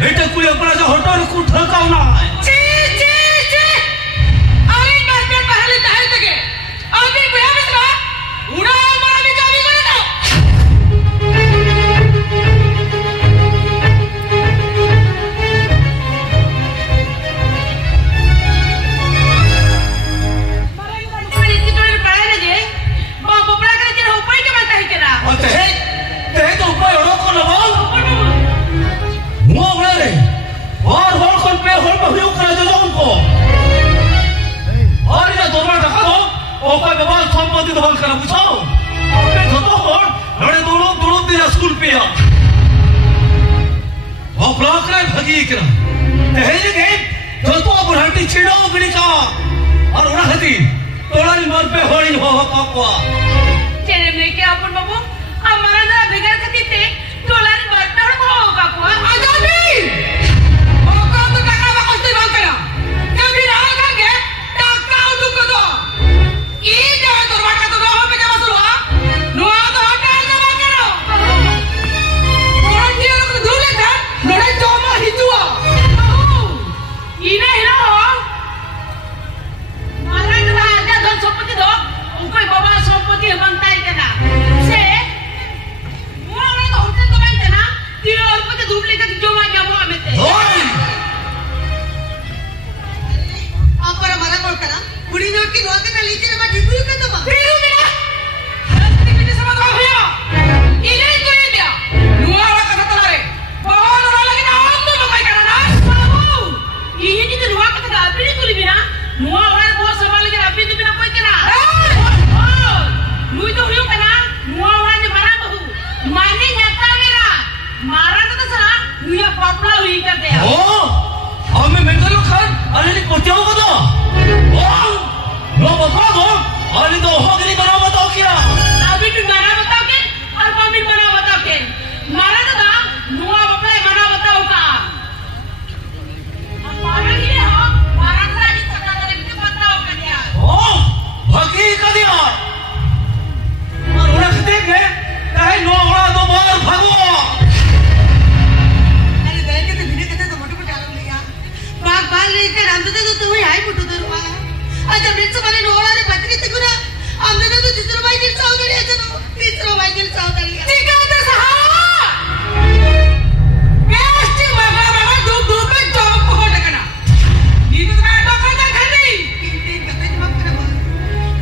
itu kuliah pelajar hotel ku thakau na. अरे नरपेट पहले ताहे तके अभी बुया मिश्रा उड़ा मारा भी जाबी करे ना मारा इतना इतनी टोले पढ़ाई ना जे बाप बपड़ा करे तेरा उपाय के बता है केना ते तो उपाय ओरो को ना बोल मुआ बड़ा रे और होल कोन पे होल बहु करा जो उनको और ये दोनों ढका दो ओका के बाद संपत्ति दबल करा बुझाओ अपने धतो और लड़े दोनों दिन स्कूल पे आ वो ब्लॉक रे भगी करा तेरे के धतो बुढ़ाटी छिड़ो गड़ी का और उड़ा हती तोड़ा मन पे होड़ी हो काकवा तेरे में क्या अपन बाबू हमारा ना बिगड़ के ते तोला रे बटड़ को काकवा आजा भी ओका तो टका वास्ते बात करा कभी रहा करके टका उठो को दो ई जाए तो बाटा तो हो पे जमा सुवा नुआ तो हटा जमा करो कोन दियो को धूले था नडे जमा हिजुआ ई ना हिला हो मारा का आजा धन संपत्ति दो उनको बाबा संपत्ति बनता है केना से मुआ वाला तो होटल तो बनते ना तीन और को धूप लेकर जमा जमा में ते मरा बोल करा कुड़ी नोट की नोट में लीजिए ना ढिकुई का तो मां फिर मेरा रास्ते में समझ आ गया इले तो ये दिया नुआ वाला कथा तला रे बहुत वाला के नाम तो लोकाई करा ना बाबू ये जी नुआ कथा अभी नहीं तुली बिना नुआ वाला बहुत संभाल के अभी तो बिना कोई करा नुई तो हुई कना नुआ वाला ने मारा बहू माने जाता मेरा मारा तो सरा नुया पापड़ा हुई कर दे ओ हमें मेंटल खान अरे ने कोटियों को दो नो बता दो अरे तो होगरी बना बताओ क्या अभी तुम बना बताओ के और मम्मी बना बताओ के मारा तो ना नुआ बपले बना बताओ का मारा ही हो मारा तो आज पता करे मुझे बताओ कर दिया ओ भगी कर दिया और उन्हें देख गए कहे नो बड़ा दो बार भागो अरे बैठ के तो बिना कहते तो मोटे मोटे आलम लिया बाग बाल लेकर हम तो तुम्हें हाई फुटो दो रुआ आज हम नेट से मारे नोड़ा रे बत्ती तक ना हमने तो तीसरा भाई दिल साउदरी है चलो तीसरा भाई दिल साउदरी है ठीक है उधर से हाँ बेस्ट मगा बाबा धूप धूप में जॉब को हो टकना ये तो मैं डॉक्टर का घर नहीं तीन कपड़े जमा कर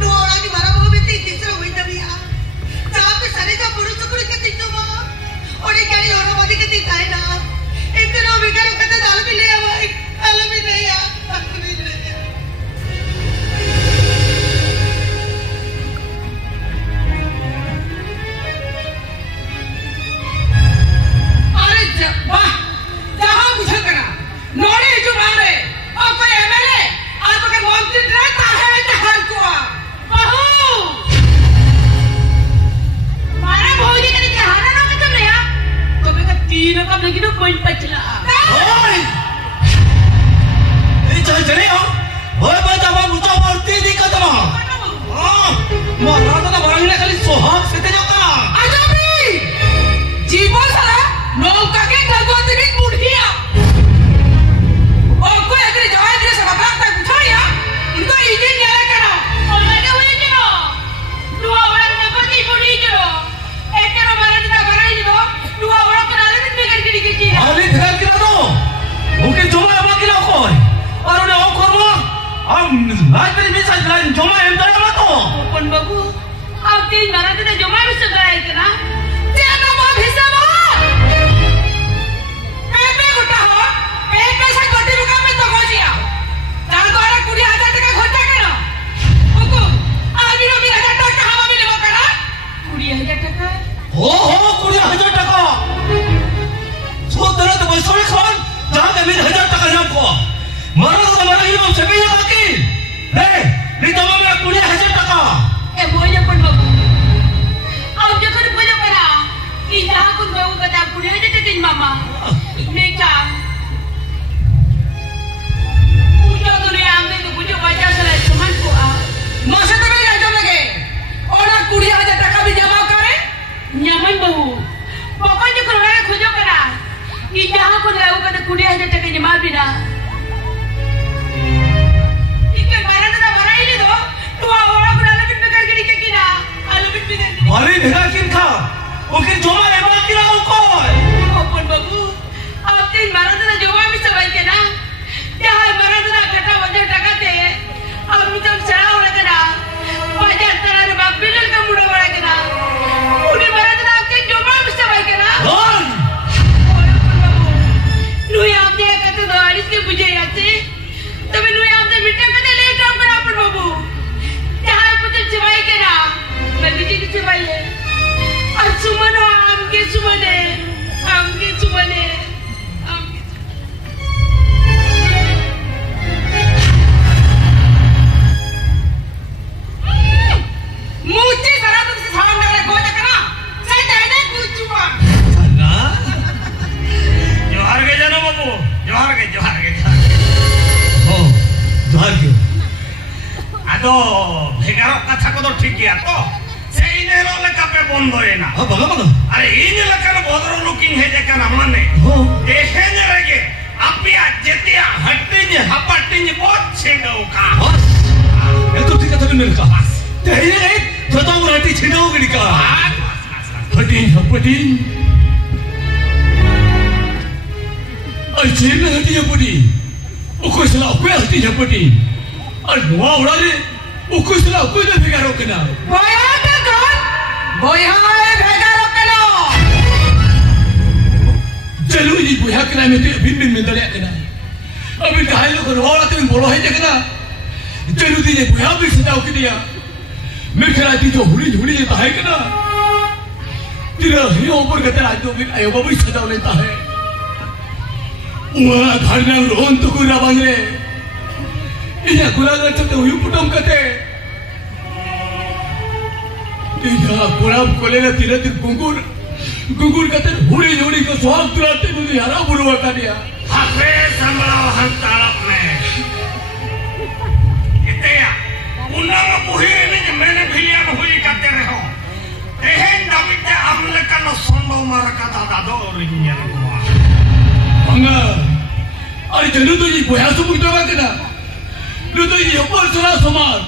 नोड़ा की मारा वो भी तीसरा हुई दबिया जहाँ पे सारे का पुरुष पुरुष के तीसरा वो और ये क्या नहीं हो रहा वादी के दिखाए ना इतना बिगड़ के तो दाल भी ले आवा दाल भी नहीं आ वाह जहाँ मुझे करा नोड़ी जो मारे और कोई एमएलए और कोई मंत्री रहता है जहाँ को बहू मारा भौजी के लिए हारा ना मतलब नहीं यार तो मैं तीन का लेकिन कोई पचला ओए ये चल चले हो ओए बता बा मुझे मारती दी कदम मारा तो ना मारने खाली सोहाग से ते जाता आजा भी जीवन सारा नौका के भगवती भी बुढ़िया और कोई अगर जवाब दे सब अपना तक उठाया इनको इजी नहीं आ करो और मैंने हुई करो दुआ वाला ने बड़ी बुढ़ी करो एक करो मारा जितना बड़ा ही दो दुआ वाला करा ले भी बिगड़ के निकल गया अरे फिर क्या दो उनके जुमा है बाकी लोग और उन्हें और करो हम लाइफ में भी साथ लाइन जुमा है अंदर मत हो कौन बाबू अब तीन मारा तो जुमा भी सब आए थे ना तेरा मां हिस्सा हो 20,000 टका सो तरह तो पैसा में खान जहाँ के 20,000 टका जम को मारा तो हमारा ही लोग सभी लोग आके नहीं तो मैं 20,000 टका ए बोले पण बाबू अब जखन बोले करा की जहाँ कुछ बाबू बता 20,000 दिन मामा मैं क्या पूजा तो नहीं आमने तो मुझे वजह से सामान को आ मासे तो मैं जाजो लगे और 20,000 टका भी जमा करे न्यामन बहू पकड़ जो करवाए खोजो करा ये जहाँ को लाओ का तो 20,000 टका जमा भी ना इके मारा ही नहीं दो तू आवड़ा को लाल बिट बेकार गिरी के की ना आलू बिट बेकार गिरी मारी भेड़ा किन खा ओके जमा लेवा की ना को अपन बाबू आप तीन मारा जमा भी सवाल के ना यहाँ मारा घटा 1,000 टका दे अब मुझे चढ़ा हो रहा ना 5,000 तरह बाप बिल्कुल का मुड़ा वाला के ना उन्हें मारा आपके जमा भी सवाल के ना नुई आपने कहते तो आरिस के बुझे आते तब नुई आपने मिट्टी कहते ले ड्रॉप करा पर बाबू यहाँ पुत्र चिवाई के ना मैं बिजी की चिवाई है आज सुमन हो आम के सुमन है मुझे जरा तो सामान डाले को देखना सही जाने कुछ चुपा ना जोहार के जानो बाबू जोहार के हो जोहार के आदो भेगारो कथा को तो ठीक है तो सेई नेलो लेका पे बंद होए ना हां बगा अरे इन लेकर भद्र लुकिंग है जे kana माने हो देखे ने रगे अपिया जेतिया हट्टी ने हपट्टी ने बहुत छेड़ो का बस ये तो ठीक है तो मिल का तेरी नहीं तो मराठी छिड़ो गड़ी का हटी अच्छे में हटी हपटी उको सला कोई हटी हपटी और नुआ उड़ा रे उको सला कोई ना भेगा रोकना बोया का कौन बोया भेगा रोकना चलो जी बोया करा में तो बिन में दले कना अभी ढाई लोग नुआ उड़ा तो बोलो है जगना चलो दी ये बोया भी सदाओ के दिया मैं खरा दी जो हुड़ी ये है कना तेरा ही ऊपर कहते आज तो आयो बाबू सदाओ लेता है उमा घर में रोन तो कोई रावण रे इन्हें गुलाल तो हुई पुटम कहते इन्हें गुलाब कोलेरा तीन गुंगुर कहते हुड़ी को स्वाग तुराते मुझे हरा बुलवा का दिया हाफे संभलाओ हम तारप में इतेया उन्ना में बुही नहीं मैंने भिलिया में हुई करते रहो एहें दाबिते हमले का नो सोंडो मार का दादा दो रिंजन कुआ अंगा अरे जनु तो ये बोया सुबुक दवा के ना लो तो ये ऊपर चला समान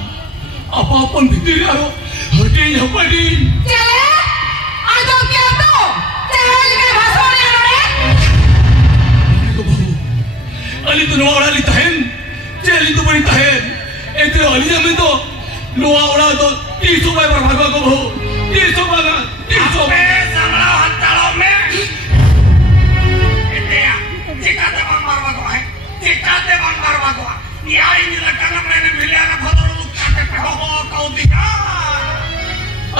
अपन भीतर आरो हटे हपड़ी चले आज तो क्या तो चले के भाषा ने रे को बाबू अली तो नोड़ा ली तहन चली तो बड़ी तहन एते अली में तो नोआ उड़ा तो 300 रुपए पर भागो को बहु 300 बागा 300 हाफे संभलाओ हम तारप में इतेया चिकाते बन मारवा को यार इन लड़का ने मैंने भिलिया ना भद्र लोग काटे पे हो कौ दिखा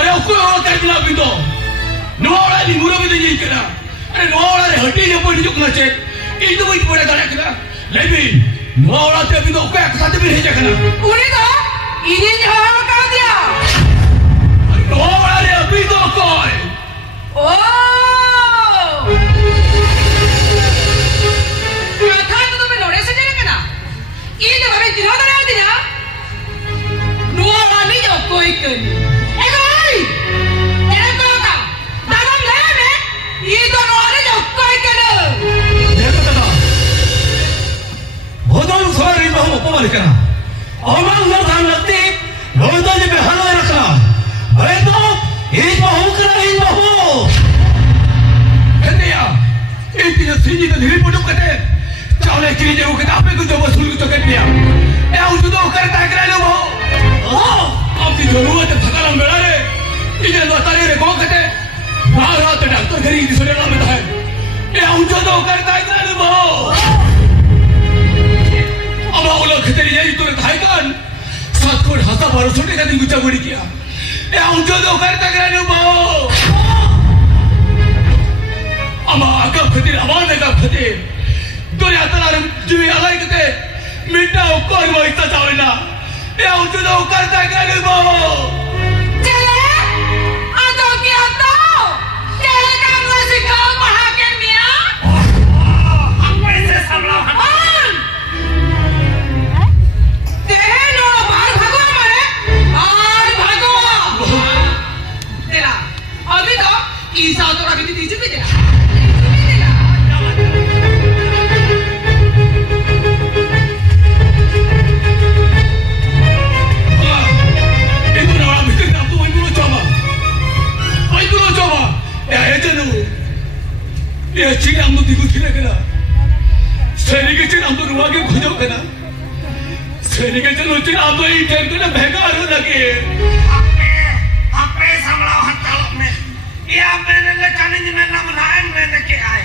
अरे कोई और कर बिना भी तो नोड़ा ली मुरो भी नहीं करा अरे नोड़ा रे हटी जो पड़ी जो नचे ये तो वही पड़ा करा करा ले भी नोड़ा ते भी तो कोई साथ भी नहीं जकना पूरी तो इन्हें जवाब कर दिया नोड़ा रे अभी तो कोई ओ कथा तो तुम्हें लोड़े से जने कना ये तो हमें जिला दे दिया नुआ वाली जो कोई कर एगोई तेरे को का दादा ले में ये तो नुआ वाली जो कोई कर देखो दादा भोदल सवारी बहु उपमार करा अमान उधर धान लगती लोदा जी पे हलवा रखना अरे तो एक बहु करा एक बहु कहते या एक दिन सीधी तो धीरे पुटो कहते चावले किरी जे कहते आपे को जो वसूल तो कर दिया ए उस तो करता है करा लो बहु आपकी जरूरत है थकाला मेरा रे इधर बतारे रे कौन कहते बाहर रात डॉक्टर घरी दिसरे ना में है ए उस तो करता है करा लो बहु अब ओला खतरी यही तो थाई कान सात कोट हसा 1200 टका दिन गुचा गुड़ी किया ए उस तो करता करा लो बहु अमा आका खतीर अमान का खतीर दोरे आतनार जीवी आलाय कते मिटा कोई वैसा चावेना ए उच तो करता करे बाबू चले आज तो क्या तो चले काम ना सिखाओ पढ़ा के मियां हम कैसे संभलाओ तेरे नो बाहर भागो मारे बाहर भागो तेरा अभी तो ईसा तो अभी तीसरी भी तेरा चीज हम लोग दिखो थिने करा सैनिक चीज हम लोग रुआ के खोजो करा सैनिक चलो चीज हम लोग ये टाइम तो ना भगा रो लगे आपे सामला हत्तालो में या मैंने लेकाने जी में नाम नायन मैंने के आए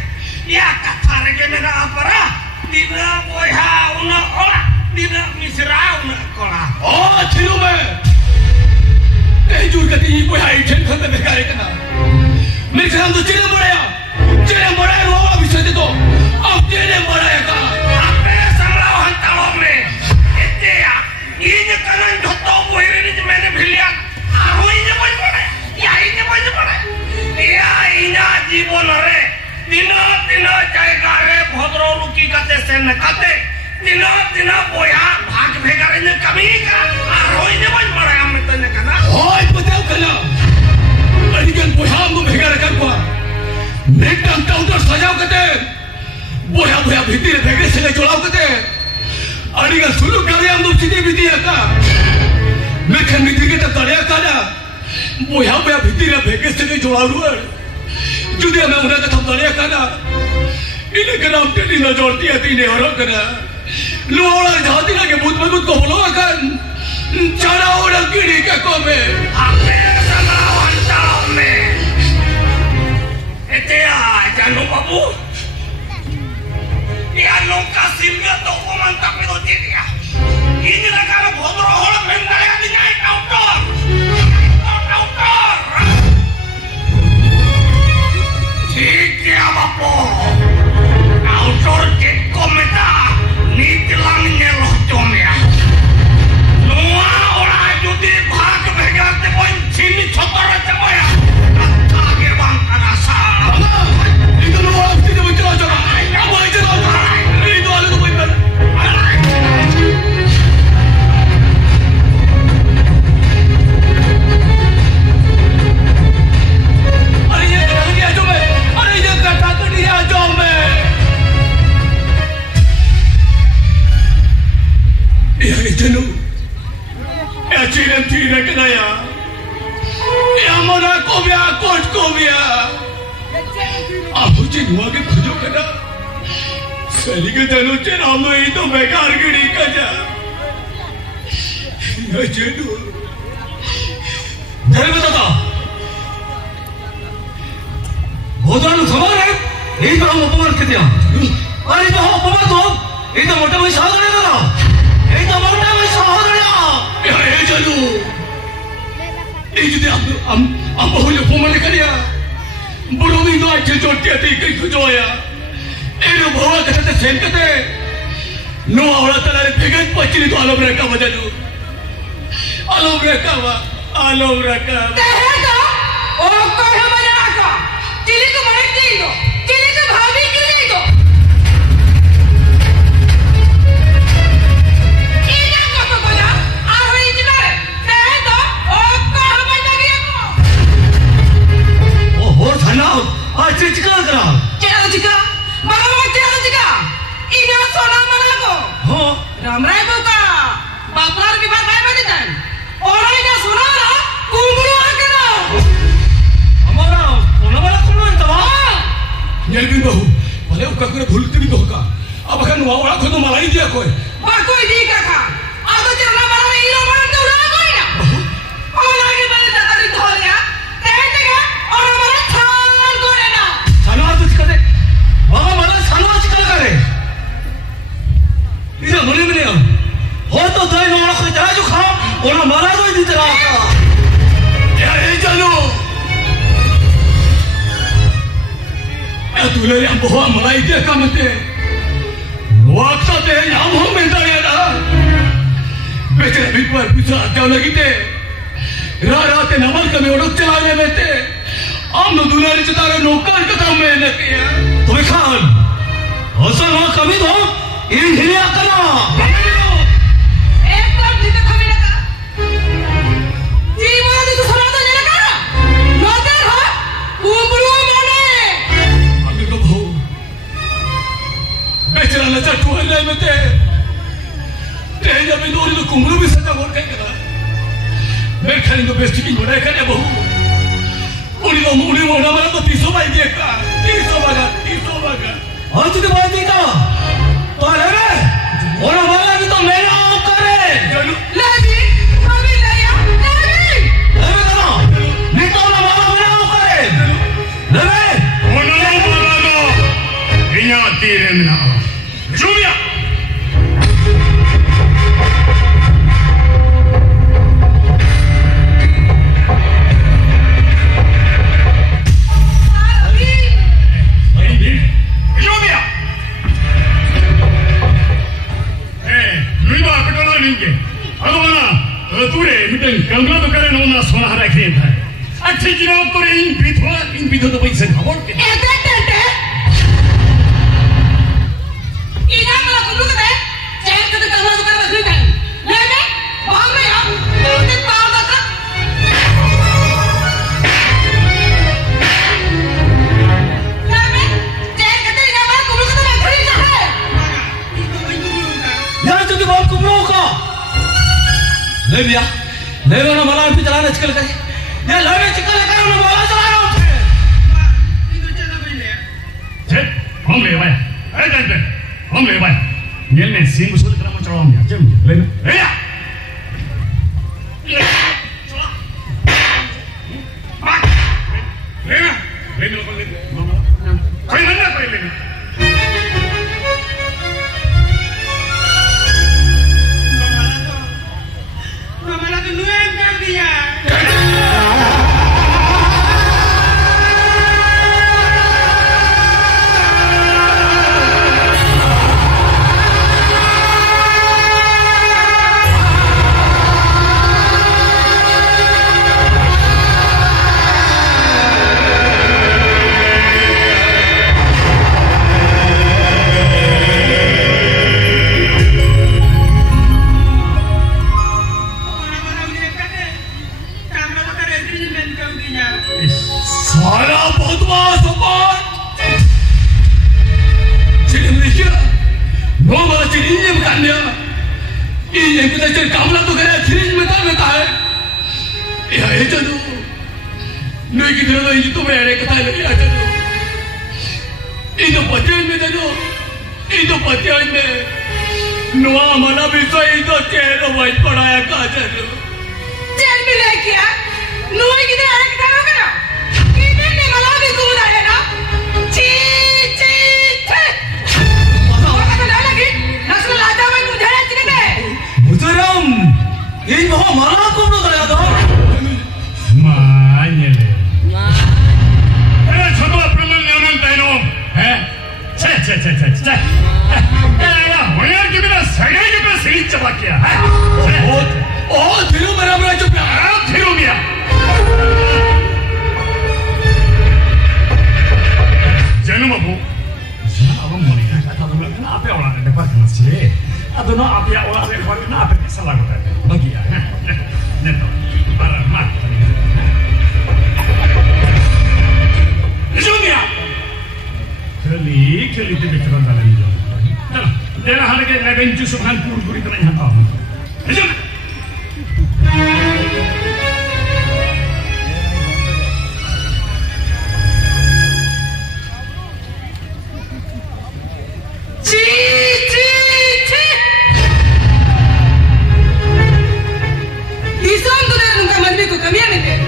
या कथा रखे मेरा अपरा दीना बोया उना ओला दीना मिसरा उना कोला ओ थिरो में ए जुर कती ये कोई हाई टेंशन में भगा रे करा मेरे से हम तो चीज बड़ा रो विषय दे तो अब चीज बड़ा का आपे सामला हत्तालो में इतने ये कनन धोतो बोहिरे जी मैंने भिलिया आरोई ने बोल पड़े या इने बोल पड़े या इना जीवन रे दिनो दिनो जायगा रे भद्रो लुकी कते से न कते दिनो दिनो बोया भाग भेगा रे ने कमी का आरोई ने बोल पड़े हम तो ने कना होय बताओ कना अनिकन बोया हम भेगा रे करवा नेटम टाउटर सजाव कते बोया बोया भीतर भेगे से जोड़ाव कते अनिकन सुलू करे हम सीधी विधि का मैं खन विधि के तड़िया काना बोया बोया भीतर भेगे से जोड़ाव रुआ जुदे मैं उन्हें कथा तड़िया काना इन्हें कना हम तेरी न जोड़ती है तीने हरो कना लोड़ा जाती ना के भूत में को बोलो अकन चढ़ा ओड़ा कीड़ी के को में आपे समावंता में इते आ जानो बाबू या लोका सिंगा तो कोमन तपे तो दिया इन लगा रे भद्रो होड़ मेंदले आदि नाइ टाउटर ठीक है बापू टाउटर के कोमेटा नीत लांगे लोटो में नोआ ओड़ा जुदी भाग भेगाते कोई छिन छतर चबया कथा के बांग करा सा इधर वो आप सीधे बच्चा चला अब आई चला नहीं तो आलू तो कोई कर अरे ये कर दिया जो मैं अरे ये कटा कर दिया जो मैं ये चलो ये चीज़ ठीक है क्या यार ये हमारा कोबिया कोट कोबिया आप उसे नुआ के खोजो कना सैनिक के चलो चेन हम लोग ये तो बेकार गिरी का जा ये चेनु जरूर बताता भोजन खबर है ये तो हम अपमान कर दिया अरे तो हम अपमान तो ये तो मोटा भाई साथ नहीं करा ये तो मोटा भाई साथ नहीं ये चलो ये जो हम बहुत अपमान कर दिया बुढ़ो भी तो अच्छे चोटिया थी कहीं कुछ होया एनो भवा कहते सेन कहते नो आवड़ा तलारे भेगत पचली तो आलोक रखा बजालू आलोक रखा तेरे तो ओ कोई हमारे आका चिली को मार दी दो चिली को भाभी की दे दो इना को तो बोला आरोई जिमारे तेरे तो ओ कोई हमारे लगे को ओ हो थाना आज चिकन करा चिका बराबर चिका इना सोना मना को हो रामराय बोका बापलार विवाह काय माने जान और इना सोना वाला कुंबड़ू आके ना हमारा कोना वाला कौन है तवा ये भी बहू भले उसका कोई भूलते भी तो होगा अब अगर नुआ वाला को तो मलाई दिया कोई कोई दी काका आगो चरना वाला हीरो मान तो उड़ा कोई ना और आगे मैंने दादा ने धो लिया कहते क्या और हमारा थान कोने ना सानवा तो चिकन बाबा मारा सानवा चिकन करे इधर होने में नहीं हो तो दाई नुआ को चला जो खा और हमारा तो इधर चला यार ये चलो तूने हम बहुत मलाई दिया काम ते वक्त ते हम में तो यार बेचारे भी पर पूछा जाओ लगी ते रात नमल कमे उड़क चलाने में ते हम दुलारी चतारे नौकर कथा में न किया तुम्हें खान असल वहाँ कमी तो इन हिलिया करना एकदम ठीक था मेरा का जीवन तो सुना तो नहीं लगा नौकर हो कुंबड़ू माने अभी तो भाऊ बेचारा लचा टुहले में ते जब इन दोनों कुंबड़ू भी सजा बोल के करा मैं खाली तो बेस्टी की बड़ाई करे बहू उन्हीं को हमारा तो 300 भाई दिए का 300 भागा और तुझे बात नहीं था तो ले रे और हमारा भी तो मेरा ऑफ करे ले भी अभी ले या ले करो नहीं तो हमारा मेरा ऑफ करे ले Ono malago inya tiremna. Jumia. Jumia. Luido apetolo ninge. Adona ture miten kalma to kare no na sona hara khen hai. Achhi jino tore in bitho to paisa khabor ke. Ina mala kulu kete chain kete kalma to kare basri kai le me bhag rahe हम एक पाव दाता ले me chain kete ina mala kulu kete basri kai यार तुझे बहुत कुमलों का ले भैया ले लो ना मला भी चलाना चिकल करे ये ले में चिकल करे ना मला चला रहा हूँ Cek, om lewat. Jangan, om lewat. Ni ni sih musuh kita mau ceram ya, jom. Lewat. Ya. Lewat. Lewat apa lewat? Kau mana kau lewat? Mama tu nuan kau dia सारा बहुत बड़ा सोपान jadi Malaysia no malah jadi ini bukan dia ini kita jadi kamla tu kaya jadi meta है ya itu tu no kita tu itu mere kata lagi aja tu itu paten में no हमारा विषय itu चेहरा white पढ़ाया Kaza tu jail में लेके आ नूरी किधर आया किधर हो गया किधर ने मला भी दूध आया ना ची ची ची और कब लगी नस्ल लाजा में मुझे चिने में मुजरम ये बहुत माला को ना दया दो Manyele. Coba permen leonan taino. Cek. Ya, mana kita sekarang kita sih coba kia. oh thiru berabar aja pula Thiru dia. Jangan mabu. Abang mau ni kata abang apa orang dapat masih. Atau no apa orang dapat apa salah kata. Bagi ya. Neto. Para mat. Jumia. Kali tu betul dalam ini. Dia harga lain tu subhan pur itu yang tahu. Jom. ची ची ची Islam tu dah nunggu mandi ko kami ni deh.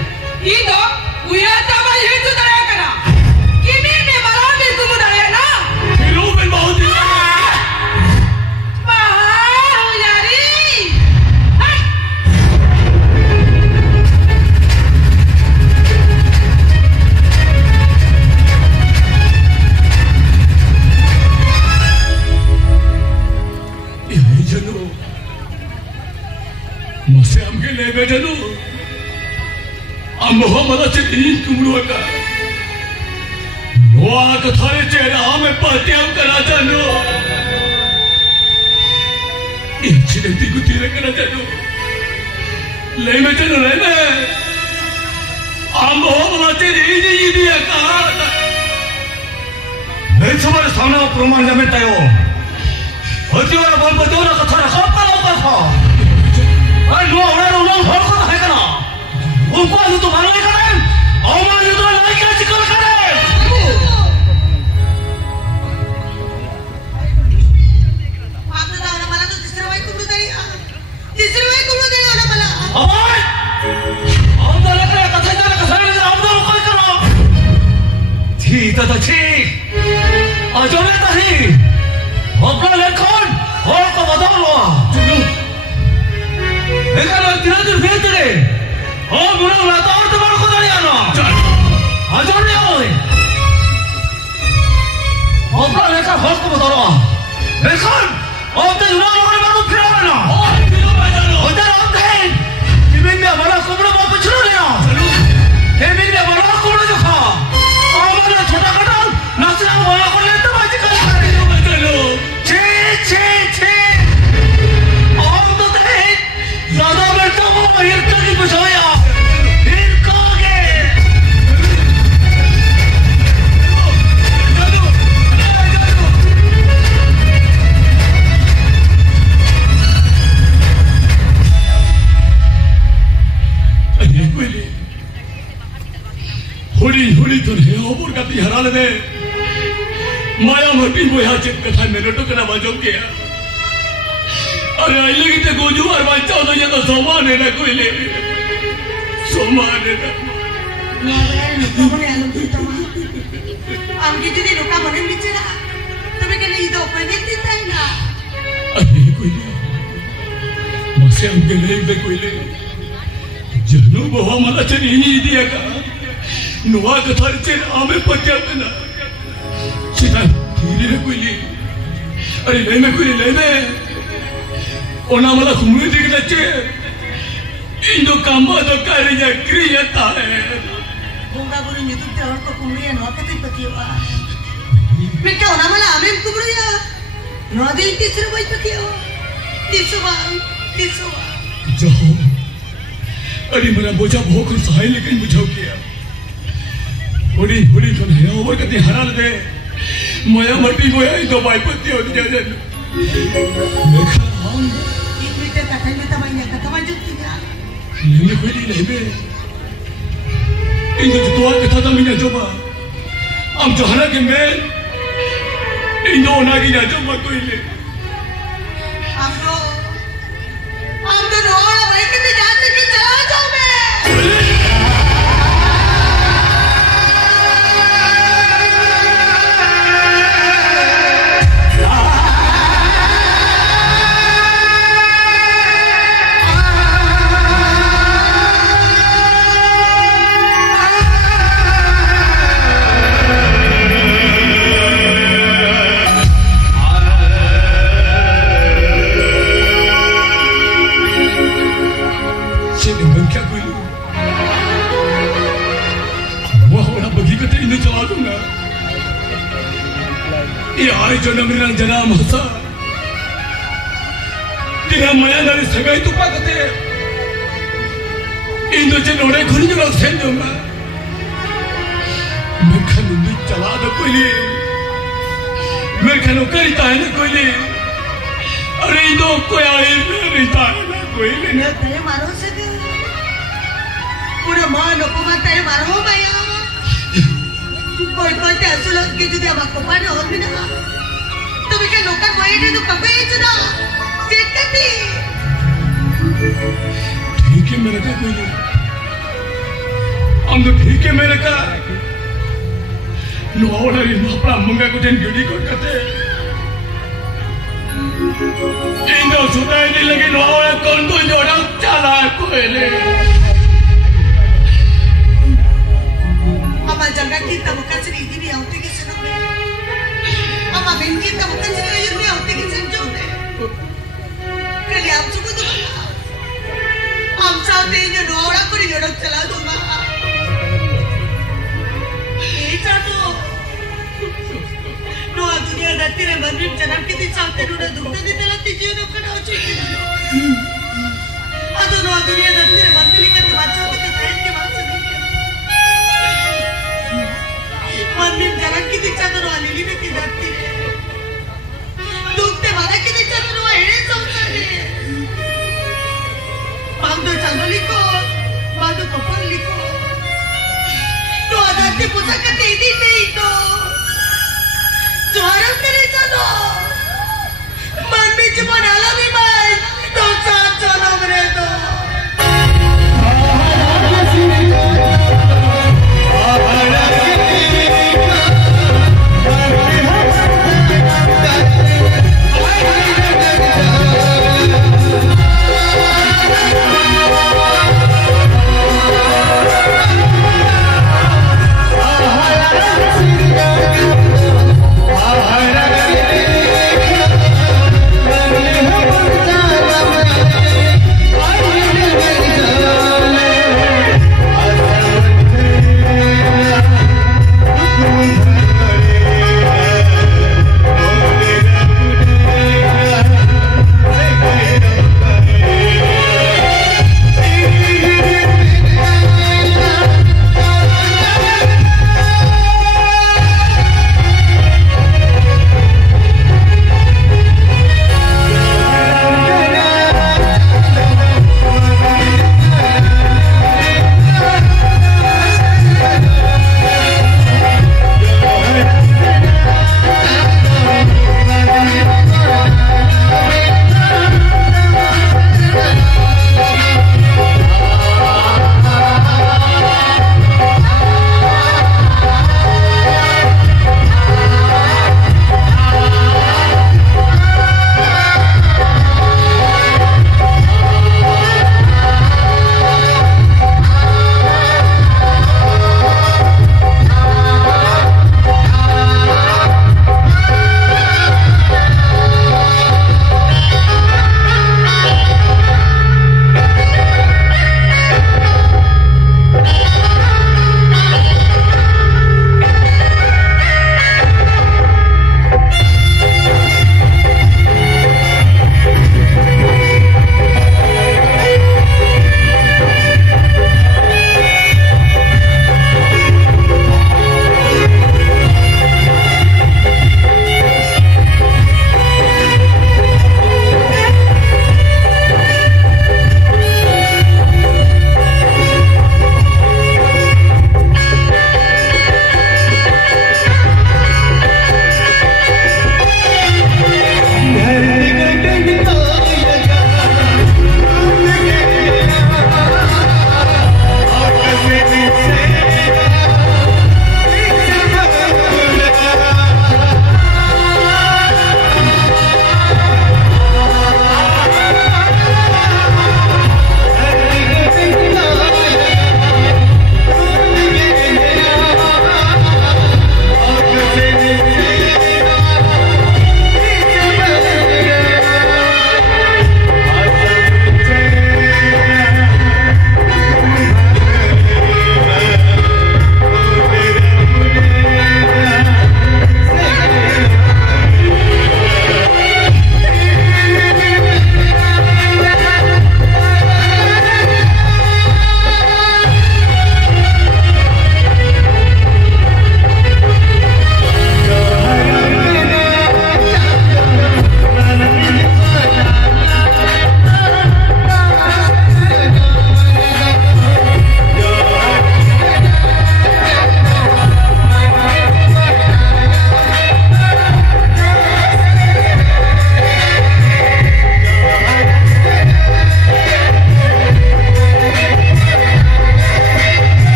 Itu uya tama itu dah ya kena. Kini ni malam ni tu muda ya na. thiru में बहुत ही Mahal nyari. ये जनो मसे हमके ले गए जनो हम हमारा चिट्ठी कुमड़ो का नोआ कथारे चेहरा हमें पातियां करा जनो ये चिट्ठी को तीर करा जनो ले में जनो ले में हम हमारा चिट्ठी नहीं दिया कहा मैं तुम्हारे सामने प्रमाण जमेता हूँ 어디와라 뭘 어디와라 같아라 헛발로 가서 아니 너 오늘 헐거나 해가나 오빠 너도 말하니 가네 어머니도 나에게 지금 가네 Oh, murang lah tahu tu baru kau tanya no. Ajar dia oi. Oh, kau lekar host kau betul ah. Lekar. Oh, tu orang orang baru kira mana? Oh, kira mana no? Oh, dah orang dah. Ini dia mana kau mana bawa pencuri dia? Ini dia mana kau mana juga? Oh, mana छोटा कटल नस्ल वाला को ले तो बाजी कर रहे हो चलो छे छे छे और तो दे ज्यादा बेटा वो हिर तक ही बचाया हिर कोगे अरे कोई होली होली तो है ओबर का तिहारा ले माया मरती वो यहाँ चिप कथा मेरे तो कना बाजो किया अरे आई लगी तो गोजू और बच्चा तो ये तो सोमान है ना कोई ले सोमान है ना नॉवेल लोका मने आलू की तमा आम की जुदी लोका मने बिचरा तबे के नहीं दो पर नहीं देता है ना अरे कोई ले मसे हम के ले बे कोई ले जनो बहु मला चली नहीं दिया का नुआ कथा चेर आमे पक्या बना चिता धीरे कोई ले अरे ले में कोई ले में ओना मला घूमने दिख लचे इन दो कामा तो करे जा क्रियता है बोंगा बुरी नितु ते और को कुमरिया नो के ते पकिवा बेटा ओना मला आमे कुमरिया नो दिन तीसरे वही पकियो तीसवा जाओ अरे मेरा बोझा बहुत सहाय लेकिन बुझाओ किया होली होली तो नहीं ओवर कति हरा ले माया मरती गोया ही तो बाई पत्ती होती जा जन देखा हम एक मीटर कथा में तमाइया कथा में जुटी जा ले कोई नहीं बे इन जो तो कथा तो मिया जोबा हम जो हरा के में इन दो ना की ना जोबा कोई ले हम तो रोड भाई के जाते के चला जाओ मैं जो नमरीना जनाम हसा तेरा माया नारी सगाई तुपा कते इन दो नोड़े खुली जो सेन दूंगा मैं खनुंदी चला दो कोई ले मैं खनु करीता है ना कोई ले अरे इन दो कोई आए नहीं है ना कोई ले मैं तेरे मारो से पूरा मान उपमा तेरे मारो भैया कोई ते असुल के जुदे आपको पाने और भी ना तो बिका लोका कोई ने तो कबे इतना चेक करती ठीक है मेरे का कोई नहीं हम तो ठीक है मेरे का नोड़ा री अपना मंगा को जन गिड़ी को करते इन दो सुधार नहीं लगे नोड़ा कौन तो जोड़ा चला कोई ले हमारे जगह की तबका से रीति भी आउटे के सुनो में हमारे बेन की तबका से रीति भी आउटे के संजो में कल आप चुको तो हम चाहते हैं जो रोड़ा पर योड़क चला दूँगा ये चाहतो नो दुनिया दत्ती रे बंदिर जन्म की ती चाहते नो ना दुखता दी तेरा तीजियो नो करना हो चाहिए अतो नो दुनिया दत्ती रे बंदिर का तुम्हारा के तहत के बात से मंदिर जन्म की ती चाहतो नो अलीली में की दत्ती रे दुखते वाला की ती चाहतो नो ऐसे संसार रे मांगो चांगली को मांगो कपल लिखो तो आदत पूजा करते ही नहीं तो जोरम तेरे चलो मन में चुप नाला भी